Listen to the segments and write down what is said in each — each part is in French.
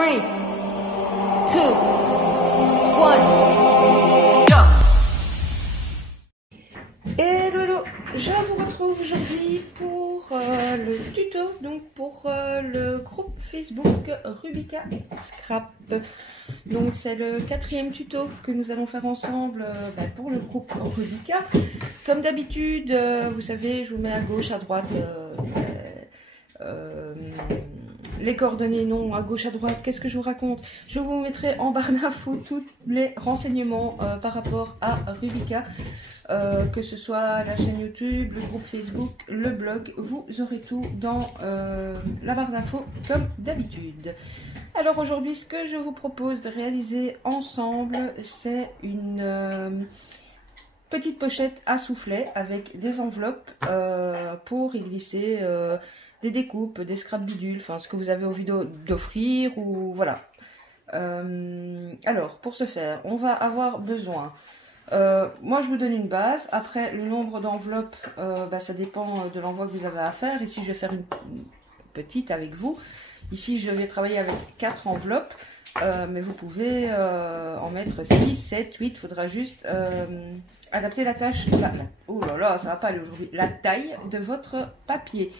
3, 2, 1, go! Hello, je vous retrouve aujourd'hui pour le tuto, donc pour le groupe Facebook Rubika Scrap. Donc c'est le 4e tuto que nous allons faire ensemble pour le groupe Rubika. Comme d'habitude, vous savez, je vous mets à gauche, à droite les coordonnées, non, à gauche, à droite, qu'est-ce que je vous raconte? Je vous mettrai en barre d'infos tous les renseignements par rapport à Rubika. Que ce soit la chaîne YouTube, le groupe Facebook, le blog, vous aurez tout dans la barre d'infos comme d'habitude. Alors aujourd'hui, ce que je vous propose de réaliser ensemble, c'est une petite pochette à soufflet avec des enveloppes pour y glisser des découpes, des scrap bidules, enfin ce que vous avez envie d'offrir ou voilà. Alors pour ce faire, on va avoir besoin. Moi je vous donne une base, après le nombre d'enveloppes ça dépend de l'envoi que vous avez à faire. Ici je vais faire une petite avec vous, ici je vais travailler avec 4 enveloppes, mais vous pouvez en mettre 6, 7, 8, il faudra juste adapter la tâche, oh là là ça va pas aller aujourd'hui, la taille de votre papier.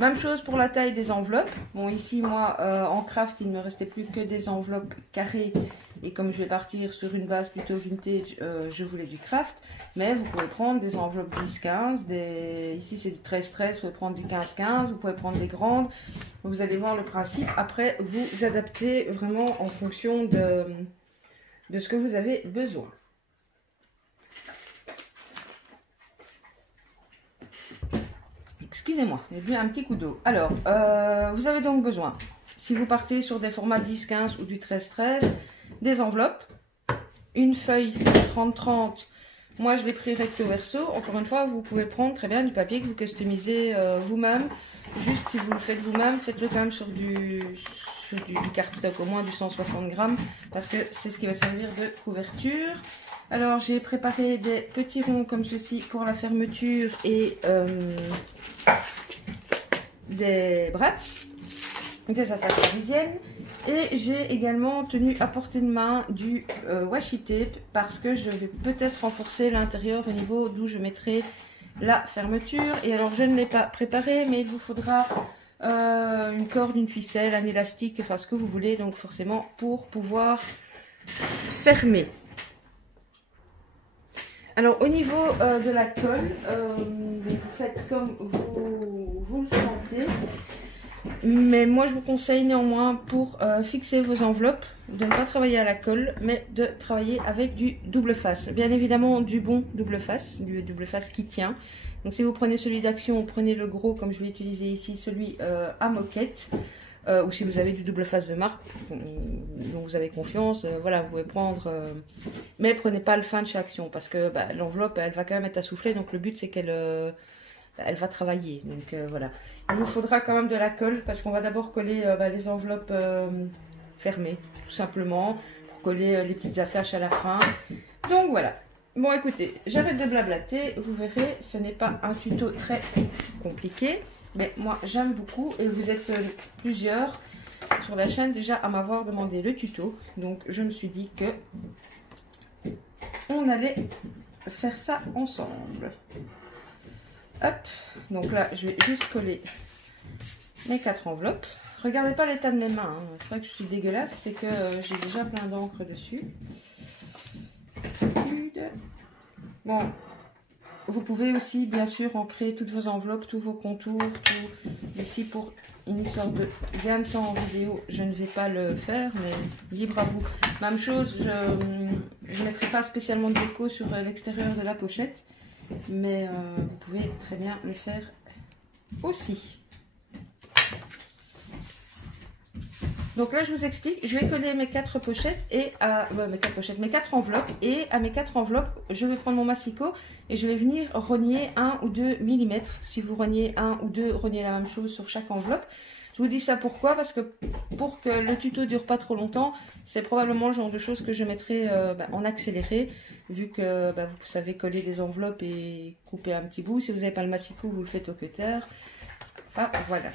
Même chose pour la taille des enveloppes. Bon ici moi en craft il ne me restait plus que des enveloppes carrées. Et comme je vais partir sur une base plutôt vintage, je voulais du craft. Mais vous pouvez prendre des enveloppes 10-15. Ici c'est du 13-13, vous pouvez prendre du 15-15. Vous pouvez prendre des grandes. Vous allez voir le principe. Après, vous adaptez vraiment en fonction de ce que vous avez besoin. Excusez-moi, j'ai bu un petit coup d'eau. Alors, vous avez donc besoin, si vous partez sur des formats 10-15 ou du 13-13, des enveloppes, une feuille 30-30, moi je l'ai pris recto verso. Encore une fois, vous pouvez prendre très bien du papier que vous customisez vous-même. Juste si vous le faites vous-même, faites-le quand même sur du cardstock, au moins du 160 grammes, parce que c'est ce qui va servir de couverture. Alors j'ai préparé des petits ronds comme ceci pour la fermeture et des brats, des attaches parisiennes. Et j'ai également tenu à portée de main du washi tape parce que je vais peut-être renforcer l'intérieur au niveau d'où je mettrai la fermeture. Et alors je ne l'ai pas préparé, mais il vous faudra une corde, une ficelle, un élastique, enfin ce que vous voulez, donc forcément pour pouvoir fermer. Alors au niveau de la colle, vous faites comme vous le sentez. Mais moi je vous conseille néanmoins pour fixer vos enveloppes de ne pas travailler à la colle, mais de travailler avec du double face. Bien évidemment du bon double face, du double face qui tient. Donc si vous prenez celui d'Action, prenez le gros comme je vais utiliser ici, celui à moquette. Ou si vous avez du double face de marque dont vous avez confiance, voilà, vous pouvez prendre, mais prenez pas le fin de chez Action parce que l'enveloppe elle va quand même être assoufflée, donc le but c'est qu'elle elle va travailler, donc voilà. Il vous faudra quand même de la colle parce qu'on va d'abord coller les enveloppes fermées tout simplement pour coller les petites attaches à la fin. Donc voilà. Bon écoutez, j'arrête de blablater, vous verrez, ce n'est pas un tuto très compliqué. Mais moi j'aime beaucoup et vous êtes plusieurs sur la chaîne déjà à m'avoir demandé le tuto. Donc je me suis dit que on allait faire ça ensemble. Hop, donc là je vais juste coller mes 4 enveloppes. Regardez pas l'état de mes mains, hein. C'est vrai que je suis dégueulasse, c'est que j'ai déjà plein d'encre dessus. Bon. Vous pouvez aussi bien sûr ancrer toutes vos enveloppes, tous vos contours, tout. Ici pour une histoire de gain de temps en vidéo, je ne vais pas le faire, mais libre à vous. Même chose, je ne mettrai pas spécialement de déco sur l'extérieur de la pochette, mais vous pouvez très bien le faire aussi. Donc là je vous explique, je vais coller mes 4 pochettes et mes 4 enveloppes, et à mes 4 enveloppes je vais prendre mon massicot et je vais venir rogner 1 ou 2 mm. Si vous rognez 1 ou 2, rognez la même chose sur chaque enveloppe. Je vous dis ça pourquoi? Parce que pour que le tuto dure pas trop longtemps, c'est probablement le genre de choses que je mettrai en accéléré, vu que vous savez coller des enveloppes et couper un petit bout. Si vous n'avez pas le massicot, vous le faites au cutter. Enfin voilà.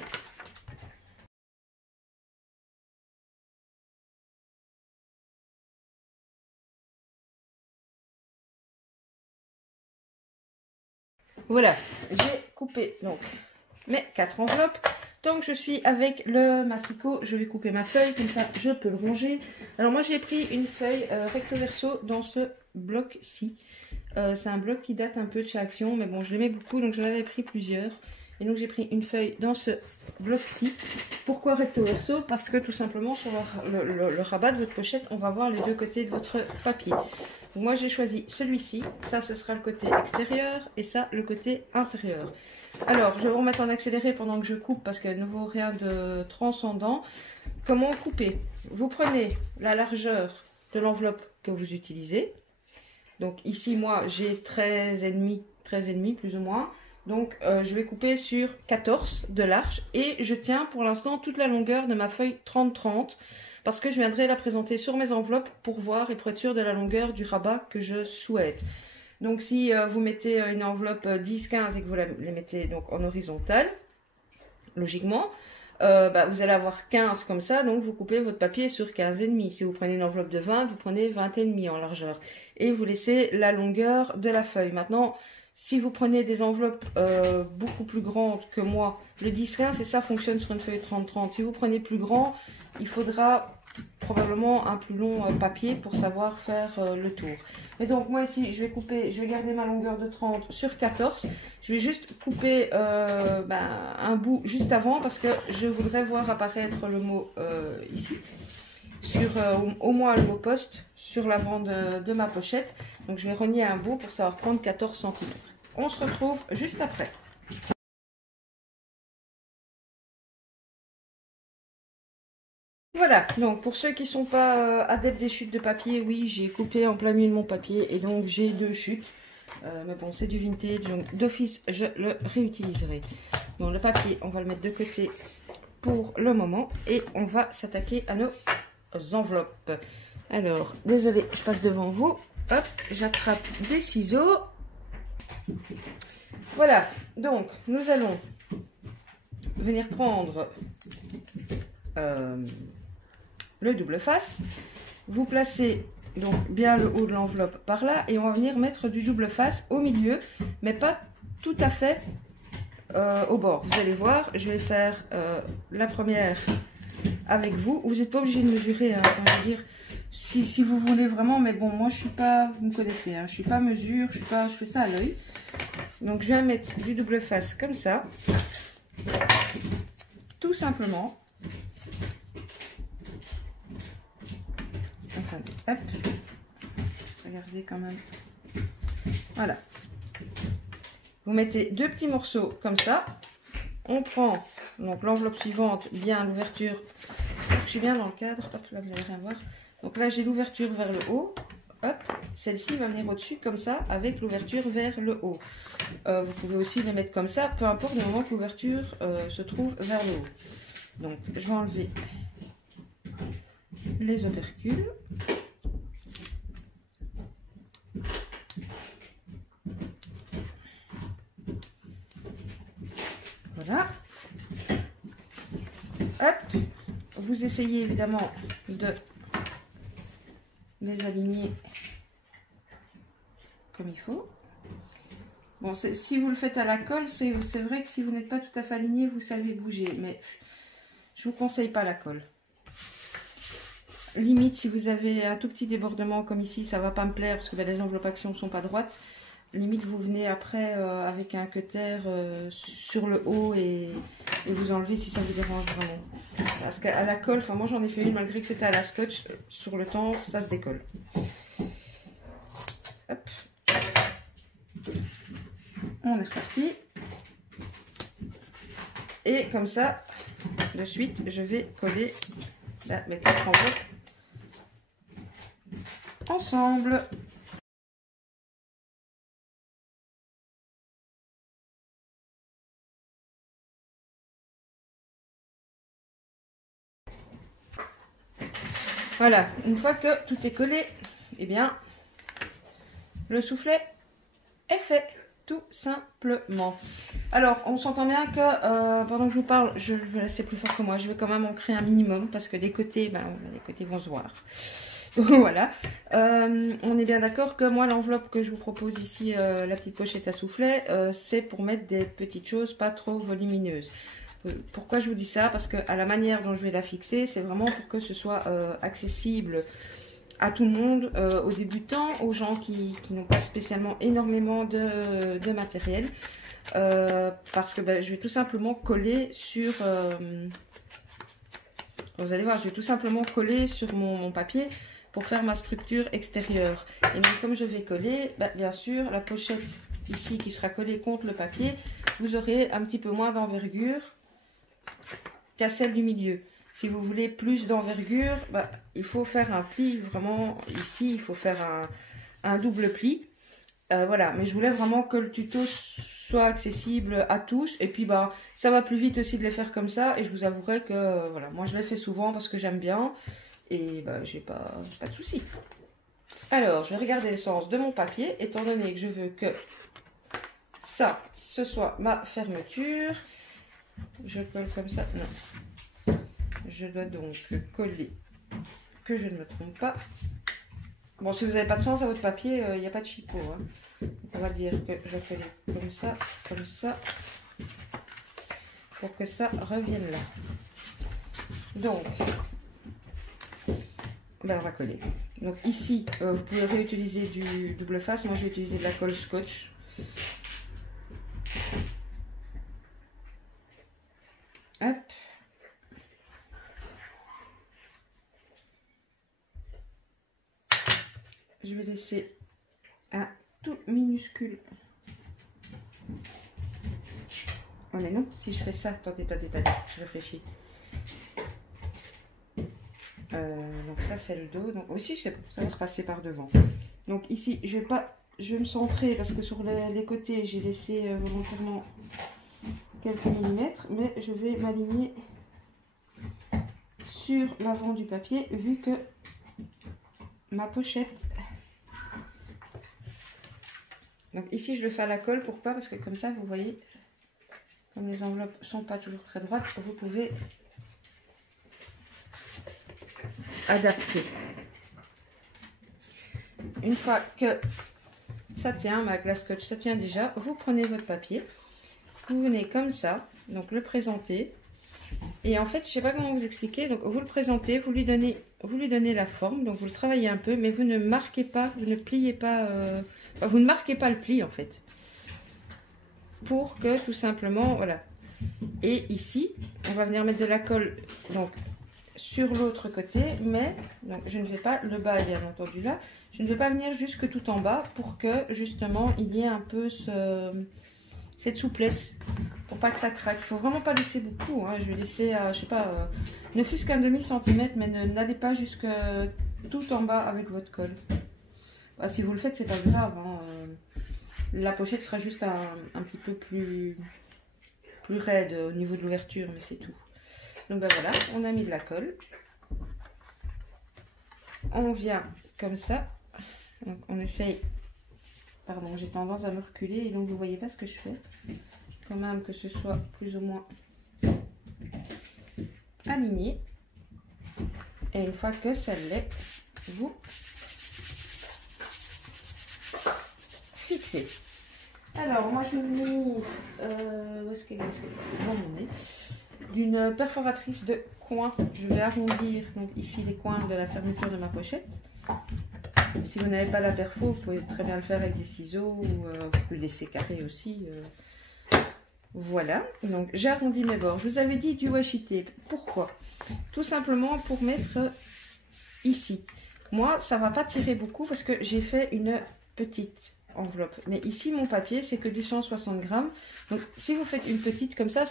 Voilà, j'ai coupé donc mes 4 enveloppes. Tant que je suis avec le massicot, je vais couper ma feuille, comme ça je peux le ranger. Alors moi j'ai pris une feuille recto verso dans ce bloc-ci. C'est un bloc qui date un peu de chez Action, mais bon je l'aimais beaucoup donc j'en avais pris plusieurs. Et donc j'ai pris une feuille dans ce bloc-ci. Pourquoi recto verso? Parce que tout simplement sur le rabat de votre pochette, on va voir les deux côtés de votre papier. Donc moi j'ai choisi celui-ci, ça ce sera le côté extérieur et ça le côté intérieur. Alors je vais vous remettre en accéléré pendant que je coupe parce qu'il n'y a de nouveau rien de transcendant. Comment couper? Vous prenez la largeur de l'enveloppe que vous utilisez. Donc ici moi j'ai 13,5 plus ou moins. Donc je vais couper sur 14 de large et je tiens pour l'instant toute la longueur de ma feuille 30-30 parce que je viendrai la présenter sur mes enveloppes pour voir et pour être sûr de la longueur du rabat que je souhaite. Donc si vous mettez une enveloppe 10-15 et que vous les mettez donc en horizontale, logiquement, vous allez avoir 15 comme ça, donc vous coupez votre papier sur 15,5. Si vous prenez une enveloppe de 20, vous prenez 20,5 en largeur et vous laissez la longueur de la feuille. Maintenant, si vous prenez des enveloppes beaucoup plus grandes que moi, le 10-15, et ça fonctionne sur une feuille 30-30. Si vous prenez plus grand, il faudra probablement un plus long papier pour savoir faire le tour. Et donc moi ici, je vais garder ma longueur de 30 sur 14. Je vais juste couper un bout juste avant parce que je voudrais voir apparaître le mot ici. Sur au moins le mot poste sur l'avant de ma pochette. Donc je vais renier un bout pour savoir prendre 14 cm. On se retrouve juste après. Voilà, donc pour ceux qui ne sont pas adeptes des chutes de papier, oui, j'ai coupé en plein milieu de mon papier et donc j'ai 2 chutes. Mais bon, c'est du vintage, donc d'office, je le réutiliserai. Bon, le papier, on va le mettre de côté pour le moment et on va s'attaquer à nos enveloppes. Alors, désolé, je passe devant vous. Hop, j'attrape des ciseaux. Voilà, donc nous allons venir prendre le double face. Vous placez donc bien le haut de l'enveloppe par là et on va venir mettre du double face au milieu, mais pas tout à fait au bord. Vous allez voir, je vais faire la première avec vous. Vous n'êtes pas obligé de mesurer, hein, je veux dire, si vous voulez vraiment, mais bon, moi je suis pas, vous me connaissez, hein, je suis pas mesure, je fais ça à l'œil. Donc je vais mettre du double face comme ça, tout simplement. Attendez, hop, regardez quand même. Voilà. Vous mettez 2 petits morceaux comme ça. On prend donc l'enveloppe suivante, bien l'ouverture. Je suis bien dans le cadre. Hop, là vous n'allez rien voir. Donc là j'ai l'ouverture vers le haut. Hop, celle-ci va venir au-dessus comme ça avec l'ouverture vers le haut. Vous pouvez aussi les mettre comme ça, peu importe du moment que l'ouverture se trouve vers le haut. Donc je vais enlever les opercules. Voilà. Hop. Vous essayez évidemment de les aligner comme il faut. Bon, si vous le faites à la colle, c'est vrai que si vous n'êtes pas tout à fait aligné, vous savez bouger. Mais je vous conseille pas la colle. Limite, si vous avez un tout petit débordement comme ici, ça va pas me plaire parce que les enveloppes Action ne sont pas droites. Limite, vous venez après avec un cutter sur le haut et vous enlevez si ça vous dérange vraiment. Parce qu'à la colle, enfin moi j'en ai fait une malgré que c'était à la scotch, sur le temps ça se décolle. Hop. On est reparti. Et comme ça, de suite, je vais coller là, mes 4 enveloppes ensemble. Voilà, une fois que tout est collé, eh bien, le soufflet est fait, tout simplement. Alors, on s'entend bien que pendant que je vous parle, je vais laisser plus fort que moi. Je vais quand même en créer un minimum parce que les côtés, les côtés vont se voir. Voilà. On est bien d'accord que moi, l'enveloppe que je vous propose ici, la petite pochette à soufflet, c'est pour mettre des petites choses pas trop volumineuses. Pourquoi je vous dis ça? Parce que à la manière dont je vais la fixer, c'est vraiment pour que ce soit accessible à tout le monde, aux débutants, aux gens qui n'ont pas spécialement énormément de matériel. Parce que je vais tout simplement coller sur... vous allez voir, je vais tout simplement coller sur mon papier pour faire ma structure extérieure. Et donc comme je vais coller, bien sûr, la pochette ici qui sera collée contre le papier, vous aurez un petit peu moins d'envergure qu'à celle du milieu. Si vous voulez plus d'envergure, il faut faire un pli, vraiment ici, il faut faire un double pli. Voilà, mais je voulais vraiment que le tuto soit accessible à tous. Et puis ça va plus vite aussi de les faire comme ça. Et je vous avouerai que voilà, moi je les fais souvent parce que j'aime bien. Et j'ai pas de souci. Alors, je vais regarder le sens de mon papier, étant donné que je veux que ça, ce soit ma fermeture. Je colle comme ça, non. Je dois donc coller, que je ne me trompe pas. Bon, si vous n'avez pas de sens à votre papier, il n'y a pas de chicot. Hein. On va dire que je colle comme ça, pour que ça revienne là. Donc, on va coller. Donc ici, vous pouvez réutiliser du double face. Moi, je vais utiliser de la colle scotch. Hop. Je vais laisser un tout minuscule. Oh mais non, si je fais ça, attendez, je réfléchis. Donc ça c'est le dos, donc aussi ça va repasser par devant. Donc ici je vais me centrer parce que sur les côtés j'ai laissé volontairement quelques millimètres, mais je vais m'aligner sur l'avant du papier vu que ma pochette. Donc ici je le fais à la colle, pourquoi? Parce que comme ça vous voyez, comme les enveloppes sont pas toujours très droites, vous pouvez adapter. Une fois que ça tient, ma glace scotch ça tient déjà, vous prenez votre papier, vous venez comme ça, donc le présenter, et en fait je sais pas comment vous expliquer, donc vous le présentez, vous lui donnez la forme, donc vous le travaillez un peu, mais vous ne marquez pas, vous ne pliez pas, vous ne marquez pas le pli en fait, pour que tout simplement, voilà. Et ici on va venir mettre de la colle donc sur l'autre côté, mais donc je ne vais pas, le bas est bien entendu là, je ne vais pas venir jusque tout en bas pour que justement il y ait un peu cette souplesse, pour pas que ça craque. Il faut vraiment pas laisser beaucoup, hein. Je vais laisser je sais pas, ne fût-ce qu'un demi-centimètre, mais n'allez pas jusque tout en bas avec votre colle. Si vous le faites, c'est pas grave, hein. La pochette sera juste un petit peu plus raide au niveau de l'ouverture, mais c'est tout. Donc voilà, on a mis de la colle. On vient comme ça. Donc on essaye. Pardon, j'ai tendance à me reculer et donc vous voyez pas ce que je fais. Quand même que ce soit plus ou moins aligné. Et une fois que ça l'est, vous fixez. Alors moi je vais venir. Où est-ce qu'elle est dans mon nez. D'une perforatrice de coin, je vais arrondir donc ici les coins de la fermeture de ma pochette. Si vous n'avez pas la perfo, vous pouvez très bien le faire avec des ciseaux ou vous pouvez laisser carré aussi. Voilà, donc j'ai arrondi mes bords. Je vous avais dit du washi tape. Pourquoi? Tout simplement pour mettre ici. Moi, ça va pas tirer beaucoup parce que j'ai fait une petite enveloppe, mais ici mon papier c'est que du 160 grammes, donc si vous faites une petite comme ça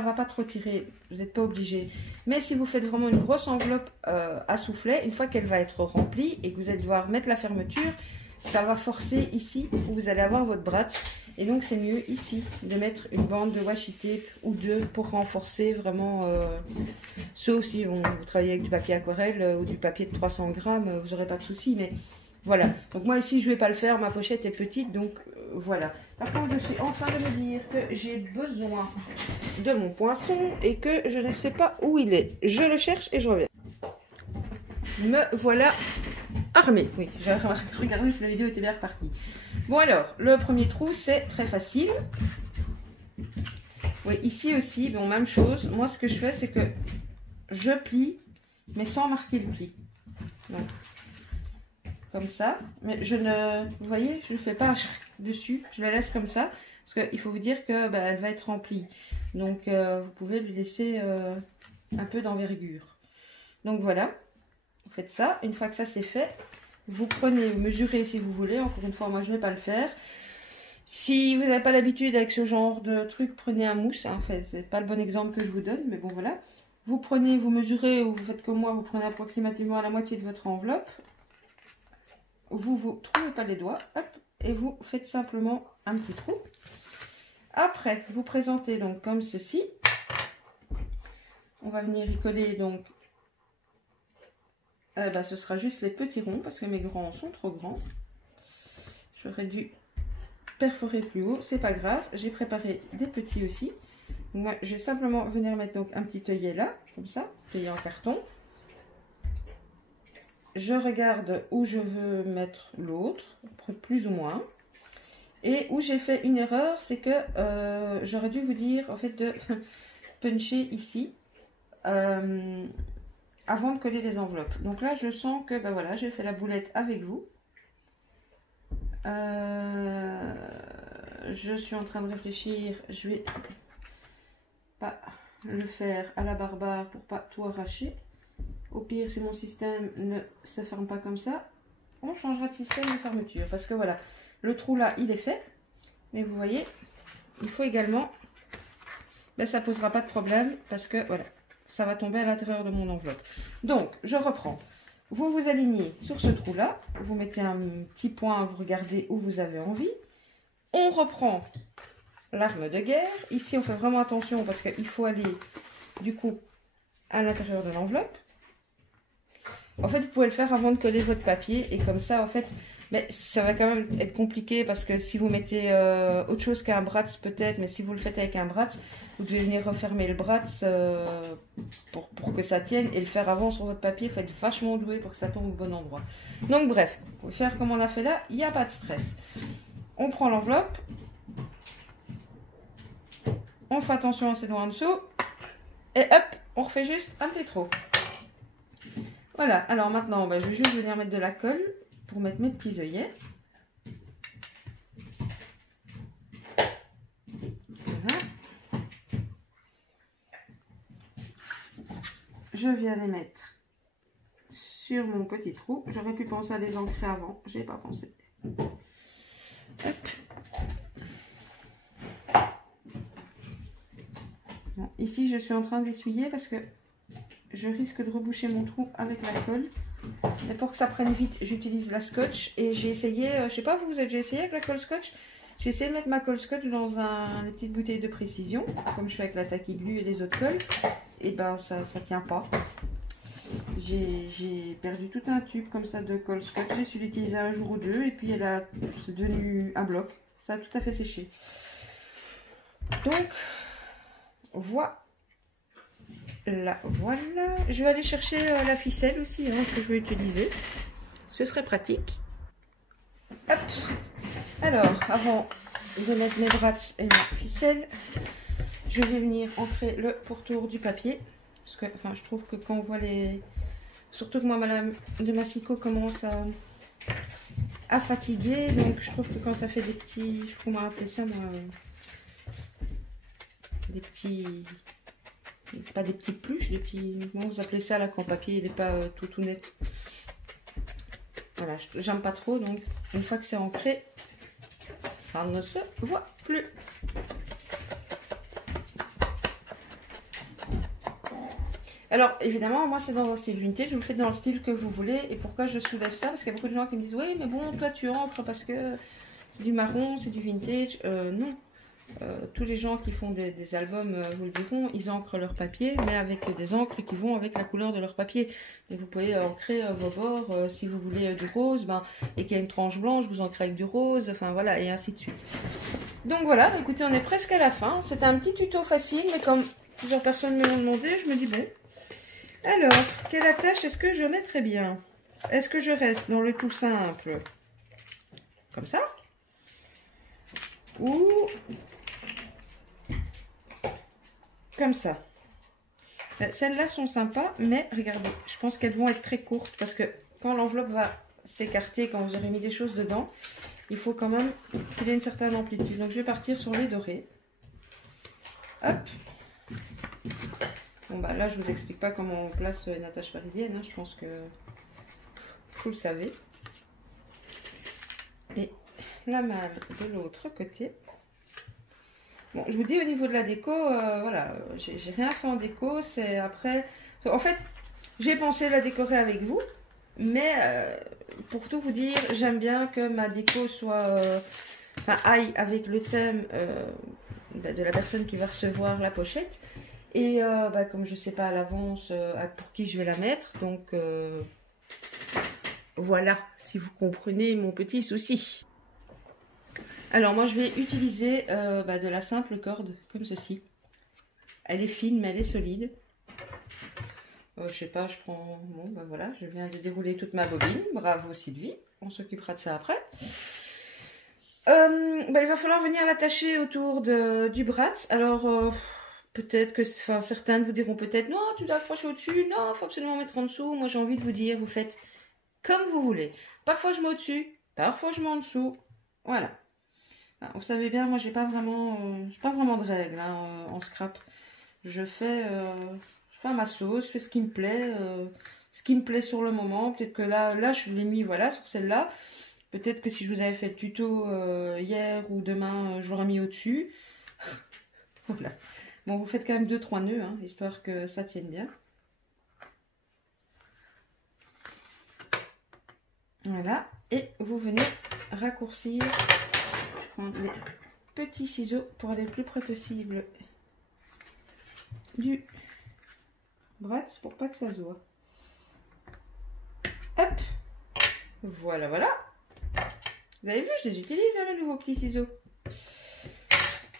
va pas trop tirer, vous n'êtes pas obligé, mais si vous faites vraiment une grosse enveloppe à soufflet, une fois qu'elle va être remplie et que vous allez devoir mettre la fermeture, ça va forcer ici où vous allez avoir votre bratte, et donc c'est mieux ici de mettre une bande de washi tape ou deux pour renforcer vraiment, sauf si vous travaillez avec du papier aquarelle ou du papier de 300 grammes, vous n'aurez pas de souci, mais voilà, donc moi ici je vais pas le faire, ma pochette est petite, donc voilà. Par contre je suis en train de me dire que j'ai besoin de mon poinçon et que je ne sais pas où il est. Je le cherche et je reviens. Me voilà armé. Oui, j'ai regardé si la vidéo était bien repartie. Bon alors, le premier trou, c'est très facile. Oui, ici aussi, bon, même chose. Moi, ce que je fais, c'est que je plie, mais sans marquer le pli. Donc, comme ça. Mais je ne... Vous voyez, je ne fais pas dessus. Je la laisse comme ça. Parce qu'il faut vous dire que elle va être remplie. Donc, vous pouvez lui laisser un peu d'envergure. Donc, voilà. Vous faites ça. Une fois que ça, c'est fait, vous prenez, vous mesurez si vous voulez. Encore une fois, moi, je ne vais pas le faire. Si vous n'avez pas l'habitude avec ce genre de truc, prenez un mousse. Hein. En fait, c'est pas le bon exemple que je vous donne, mais bon, voilà. Vous prenez, vous mesurez, ou vous faites comme moi, vous prenez approximativement la moitié de votre enveloppe. Vous ne trouvez pas les doigts, hop, et vous faites simplement un petit trou. Après, vous présentez donc comme ceci. On va venir y coller donc. Ce sera juste les petits ronds parce que mes grands sont trop grands. J'aurais dû perforer plus haut, c'est pas grave. J'ai préparé des petits aussi. Donc moi, je vais simplement venir mettre donc un petit œillet là, comme ça, œillet en carton. Je regarde où je veux mettre l'autre, plus ou moins. Et où j'ai fait une erreur, c'est que j'aurais dû vous dire en fait de puncher ici avant de coller les enveloppes. Donc là, je sens que voilà, j'ai fait la boulette avec vous. Je suis en train de réfléchir. Je vais pas le faire à la barbare pour pas tout arracher. Au pire, si mon système ne se ferme pas comme ça, on changera de système de fermeture. Parce que voilà, le trou là, il est fait. Mais vous voyez, il faut également... ça ne posera pas de problème parce que voilà, ça va tomber à l'intérieur de mon enveloppe. Donc, je reprends. Vous vous alignez sur ce trou là. Vous mettez un petit point, vous regardez où vous avez envie. On reprend l'arme de guerre. Ici, on fait vraiment attention parce qu'il faut aller du coup à l'intérieur de l'enveloppe. En fait, vous pouvez le faire avant de coller votre papier et comme ça, en fait, mais ça va quand même être compliqué parce que si vous mettez autre chose qu'un bratz peut-être, mais si vous le faites avec un bratz, vous devez venir refermer le bratz pour que ça tienne et le faire avant sur votre papier. Il faut être vachement doué pour que ça tombe au bon endroit. Donc bref, vous pouvez faire comme on a fait là, il n'y a pas de stress. On prend l'enveloppe, on fait attention à ses doigts en dessous et hop, on refait juste un petit trou. Voilà, alors maintenant, je vais juste venir mettre de la colle pour mettre mes petits œillets. Voilà. Je viens les mettre sur mon petit trou. J'aurais pu penser à les ancrer avant, j'ai pas pensé. Hop. Bon, ici, je suis en train d'essuyer parce que je risque de reboucher mon trou avec la colle. Et pour que ça prenne vite, j'utilise la scotch. Et j'ai essayé, je sais pas, vous avez déjà essayé avec la colle scotch? J'ai essayé de mettre ma colle scotch dans les petites bouteilles de précision, comme je fais avec la Tacky Glue et les autres colles. Et ça tient pas. J'ai perdu tout un tube comme ça de colle scotch. J'ai su l'utiliser un jour ou deux. Et puis c'est devenu un bloc. Ça a tout à fait séché. Donc, voilà. Là, voilà. Je vais aller chercher la ficelle aussi que je vais utiliser. Ce serait pratique. Hop. Alors, avant de mettre mes bratz et ma ficelle, je vais venir ancrer le pourtour du papier. Parce que, je trouve que quand on voit les... Surtout que moi, madame de Massicot commence à fatiguer. Donc, je trouve que quand ça fait des petits... Je sais pas comment appeler ça, moi... Des petits... Pas des petites pluches, des petits... Comment vous appelez ça là quand le papier il n'est pas tout net. Voilà, j'aime pas trop, donc une fois que c'est ancré, ça ne se voit plus. Alors évidemment, moi c'est dans un style vintage, vous le faites dans le style que vous voulez. Et pourquoi je soulève ça? Parce qu'il y a beaucoup de gens qui me disent oui mais bon toi tu encres parce que c'est du marron, c'est du vintage. Non. Tous les gens qui font des albums vous le diront, ils encrent leur papier, mais avec des encres qui vont avec la couleur de leur papier. Donc vous pouvez ancrer vos bords, si vous voulez du rose, et qu'il y a une tranche blanche, vous ancrez avec du rose, enfin voilà, et ainsi de suite. Donc voilà, écoutez, on est presque à la fin. C'est un petit tuto facile, mais comme plusieurs personnes me l'ont demandé, je me dis bon. Alors, quelle attache est-ce que je mettrais bien? est-ce que je reste dans le tout simple, comme ça, ou comme ça? Celles-là sont sympas, mais regardez, je pense qu'elles vont être très courtes parce que quand l'enveloppe va s'écarter, quand vous aurez mis des choses dedans, il faut quand même qu'il y ait une certaine amplitude. Donc je vais partir sur les dorés. Hop. Bon bah là je vous explique pas comment on place une attache parisienne, hein. Je pense que vous le savez. Et la malle de l'autre côté. Bon, je vous dis au niveau de la déco, voilà, j'ai rien fait en déco, c'est après... En fait, j'ai pensé la décorer avec vous, mais pour tout vous dire, j'aime bien que ma déco soit... enfin, aille avec le thème de la personne qui va recevoir la pochette. Et comme je sais pas à l'avance pour qui je vais la mettre, donc voilà, si vous comprenez mon petit souci. Alors moi je vais utiliser de la simple corde comme ceci. Elle est fine mais elle est solide. Je sais pas, je prends... Bon bah voilà, je viens de dérouler toute ma bobine. Bravo Sylvie, on s'occupera de ça après. Il va falloir venir l'attacher autour du bras. Alors peut-être que... Enfin certains vous diront peut-être non, tu dois accrocher au-dessus. Non, il faut absolument mettre en dessous. Moi j'ai envie de vous dire, vous faites comme vous voulez. Parfois je mets au-dessus, parfois je mets en dessous. Voilà. Vous savez bien, moi j'ai pas vraiment de règles hein, en scrap. Je fais à ma sauce, je fais ce qui me plaît sur le moment. Peut-être que là je l'ai mis voilà sur celle-là. Peut-être que si je vous avais fait le tuto hier ou demain, je l'aurais mis au-dessus. Voilà. Bon, vous faites quand même 2-3 nœuds, hein, histoire que ça tienne bien. Voilà. Et vous venez raccourcir. Prendre les petits ciseaux pour aller le plus près possible du bras pour pas que ça se voit. Hop, voilà, voilà. Vous avez vu, je les utilise avec de vos petits ciseaux.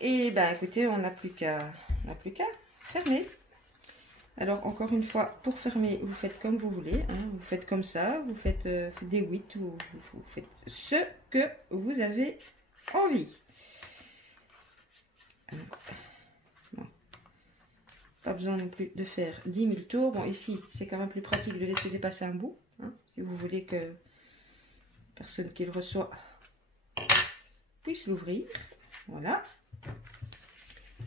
Et ben écoutez, on n'a plus qu'à fermer. Alors encore une fois, pour fermer, vous faites comme vous voulez. Hein, vous faites comme ça, vous faites des 8 ou vous faites ce que vous avez envie. Bon. Pas besoin non plus de faire 10 000 tours. Bon, ici, c'est quand même plus pratique de laisser dépasser un bout. Hein, si vous voulez que la personne qui le reçoit puisse l'ouvrir. Voilà.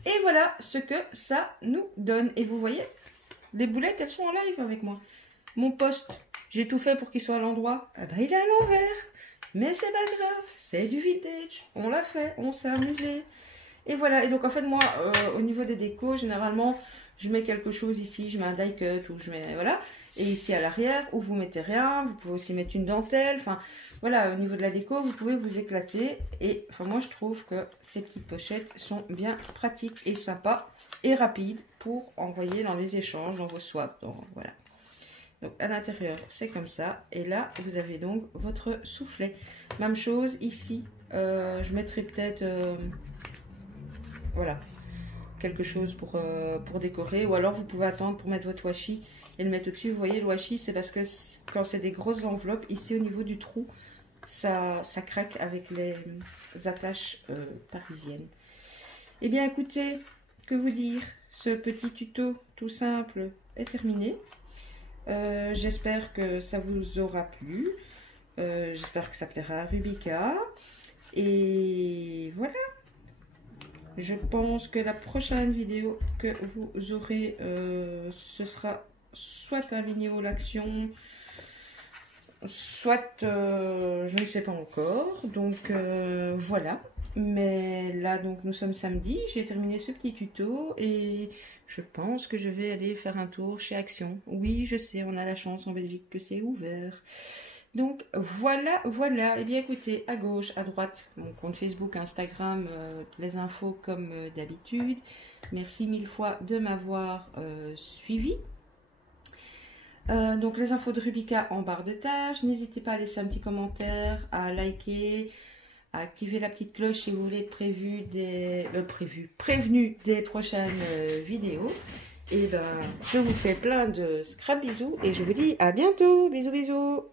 Et voilà ce que ça nous donne. Et vous voyez, les boulettes, elles sont en live avec moi. Mon poste, j'ai tout fait pour qu'il soit à l'endroit. Ah ben, il est à l'envers. Mais c'est pas grave, c'est du vintage, on l'a fait, on s'est amusé. Et voilà, et donc en fait moi, au niveau des décos, généralement, je mets quelque chose ici, je mets un die cut, ou je mets, voilà. Et ici à l'arrière, où vous mettez rien, vous pouvez aussi mettre une dentelle, enfin, voilà, au niveau de la déco, vous pouvez vous éclater. Et enfin moi je trouve que ces petites pochettes sont bien pratiques et sympas et rapides pour envoyer dans les échanges, dans vos swaps, voilà. Donc à l'intérieur c'est comme ça et là vous avez donc votre soufflet. Même chose ici, je mettrai peut-être voilà quelque chose pour décorer ou alors vous pouvez attendre pour mettre votre washi et le mettre au-dessus. Vous voyez le washi c'est parce que quand c'est des grosses enveloppes ici au niveau du trou ça craque avec les attaches parisiennes. Et bien écoutez, que vous dire, ce petit tuto tout simple est terminé. J'espère que ça vous aura plu. J'espère que ça plaira à Rubika. Et voilà. Je pense que la prochaine vidéo que vous aurez, ce sera soit un vidéo l'action, soit je ne sais pas encore. Donc voilà. Mais là donc nous sommes samedi, j'ai terminé ce petit tuto et je pense que je vais aller faire un tour chez Action. Oui, je sais, on a la chance en Belgique que c'est ouvert. Donc voilà, voilà. Et bien écoutez, à gauche, à droite, mon compte Facebook, Instagram, les infos comme d'habitude. Merci mille fois de m'avoir suivi. Donc les infos de Rubika en barre de tâches. N'hésitez pas à laisser un petit commentaire, à liker, à activer la petite cloche si vous voulez être prévenu des prochaines vidéos. Et ben je vous fais plein de scrap bisous et je vous dis à bientôt. Bisous bisous.